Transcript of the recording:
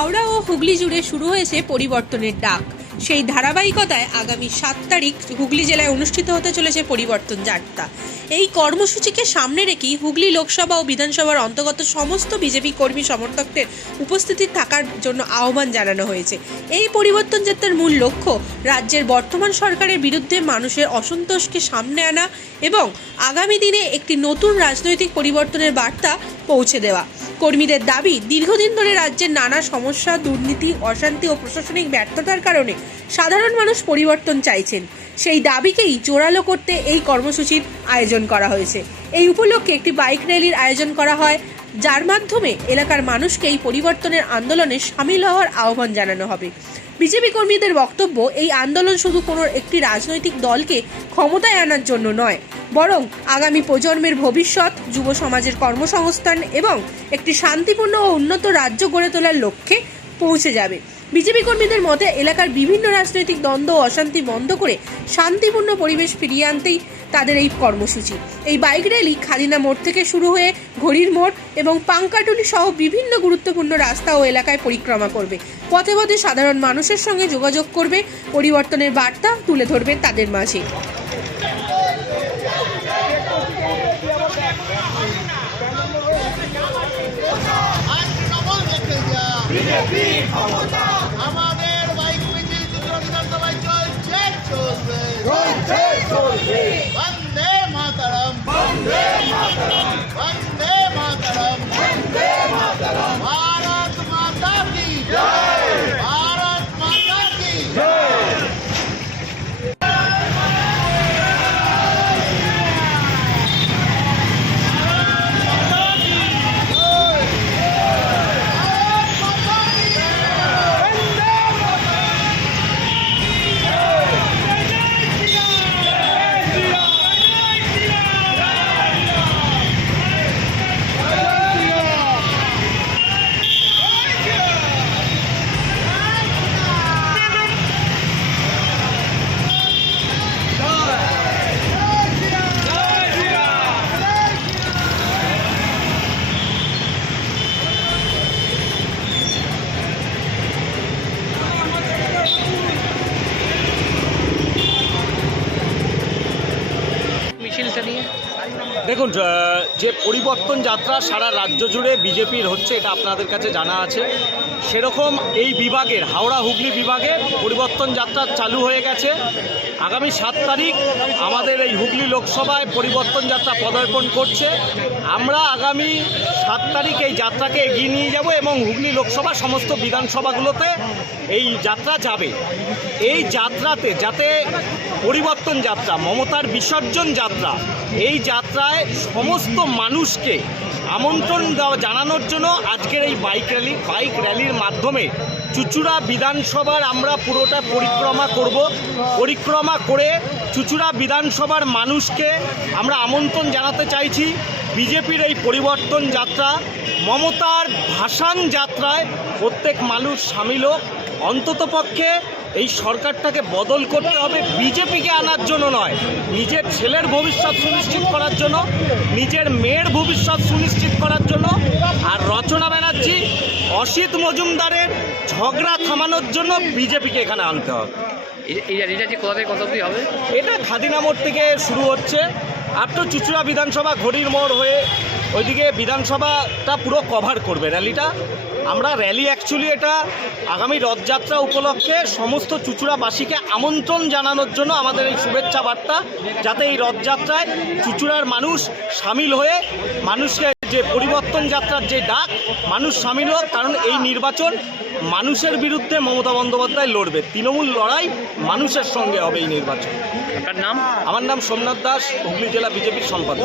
হাওড়া ও হুগলি জুড়ে শুরু হয়েছে পরিবর্তনের ডাক। সেই ধারাবাহিকতায় আগামী 7 তারিখ হুগলি জেলায় অনুষ্ঠিত হতে চলেছে পরিবর্তন যাত্রা। এই কর্মসূচিকে সামনে রেখেই হুগলি লোকসভা ও বিধানসভার অন্তর্গত সমস্ত বিজেপি কর্মী সমর্থকদের উপস্থিতি থাকার জন্য আহ্বান জানানো হয়েছে। এই পরিবর্তন যাত্রার মূল লক্ষ্য রাজ্যের বর্তমান সরকারের বিরুদ্ধে মানুষের অসন্তোষকে সামনে আনা এবং আগামী দিনে একটি নতুন রাজনৈতিক পরিবর্তনের বার্তা পৌঁছে দেওয়া। কর্মীদের দাবি, দীর্ঘদিন ধরে রাজ্যের নানা সমস্যা, দুর্নীতি, অশান্তি ও প্রশাসনিক ব্যর্থতার কারণে সাধারণ মানুষ পরিবর্তন চাইছেন। সেই দাবিকেই জোরালো করতে এই কর্মসূচির আয়োজন করা হয়েছে। এই উপলক্ষে একটি বাইক র্যালির আয়োজন করা হয়, যার মাধ্যমে এলাকার মানুষকে এই পরিবর্তনের আন্দোলনে সামিল হওয়ার আহ্বান জানানো হবে। বিজেপি কর্মীদের বক্তব্য, এই আন্দোলন শুধু কোনো একটি রাজনৈতিক দলকে ক্ষমতায় আনার জন্য নয়, বরং আগামী প্রজন্মের ভবিষ্যৎ, যুব সমাজের কর্মসংস্থান এবং একটি শান্তিপূর্ণ ও উন্নত রাজ্য গড়ে তোলার লক্ষ্যে পৌঁছে যাবে। বিজেপি কর্মীদের মতে এলাকার বিভিন্ন রাজনৈতিক দ্বন্দ্ব ও অশান্তি বন্ধ করে শান্তিপূর্ণ পরিবেশ ফিরিয়ে আনতেই তাদের এই কর্মসূচি। এই বাইক র্যালি খাদিনা মোড় থেকে শুরু হয়ে ঘড়ির মোড় এবং পাঙ্কাটুলি সহ বিভিন্ন গুরুত্বপূর্ণ রাস্তা ও এলাকায় পরিক্রমা করবে। পথে পথে সাধারণ মানুষের সঙ্গে যোগাযোগ করবে, পরিবর্তনের বার্তা তুলে ধরবে তাদের মাঝে। আমাদের বাইক মিছিল বিধানসভায় চলছে, চলবে। বন্দে মাতরম, বন্দে মাতরম, বন্দে মাতরম, বন্দে মাতরম। ভারত মাতা কি জয়, ভারত মাতা কি জয়। দেখুন, যে পরিবর্তন যাত্রা সারা রাজ্য জুড়ে বিজেপির হচ্ছে, এটা আপনাদের কাছে জানা আছে। সেরকম এই বিভাগের, হাওড়া হুগলি বিভাগের পরিবর্তন যাত্রা চালু হয়ে গেছে। আগামী 7 তারিখ আমাদের এই হুগলি লোকসভায় পরিবর্তন যাত্রা পদার্পণ করছে। আমরা আগামী 7 তারিখ এই যাত্রাকে এগিয়ে নিয়ে যাব এবং হুগলি লোকসভা সমস্ত বিধানসভাগুলোতে এই যাত্রা যাবে। এই যাত্রাতে যাতে পরিবর্তন যাত্রা, মমতার বিসর্জন যাত্রা, এই যাত্রায় সমস্ত মানুষকে আমন্ত্রণ জানানোর জন্য আজকের এই বাইক র্যালির মাধ্যমে চুঁচুড়া বিধানসভার আমরা পুরোটা পরিক্রমা করব। পরিক্রমা করে চুঁচুড়া বিধানসভার মানুষকে আমরা আমন্ত্রণ জানাতে চাইছি, বিজেপির এই পরিবর্তন যাত্রা, মমতার ভাসান যাত্রায় প্রত্যেক মানুষ সামিল হোক। অন্ততপক্ষে এই সরকারটাকে বদল করতে হবে, বিজেপিকে আনার জন্য নয়, নিজের ছেলের ভবিষ্যৎ সুনিশ্চিত করার জন্য, নিজের মেয়ের ভবিষ্যৎ সুনিশ্চিত করার জন্য। আর রচনা ব্যানার্জি, অসিত মজুমদারের ঝগড়া থামানোর জন্য বিজেপিকে এখানে আনতে হবে। এটা যে কোথা থেকে কত অবধি হবে? এটা খাদিনা মোড় থেকে শুরু হচ্ছে, আর তো চুঁচুড়া বিধানসভা ঘড়ির মোড় হয়ে ওইদিকে বিধানসভাটা পুরো কভার করবে র্যালিটা। আমরা র্যালি অ্যাকচুয়ালি এটা আগামী রথযাত্রা উপলক্ষে সমস্ত চুঁচুড়াবাসীকে আমন্ত্রণ জানানোর জন্য আমাদের এই শুভেচ্ছা বার্তা, যাতে এই রথযাত্রায় চুঁচুড়ার মানুষ সামিল হয়ে মানুষকে যে পরিবর্তন যাত্রার যে ডাক, মানুষ সামিল হোক। কারণ এই নির্বাচন মানুষের বিরুদ্ধে মমতা বন্দ্যোপাধ্যায় লড়বে, তৃণমূল লড়াই মানুষের সঙ্গে হবে এই নির্বাচন। আপনার নাম? আমার নাম সোমনাথ দাস, হুগলি জেলা বিজেপির সম্পাদক।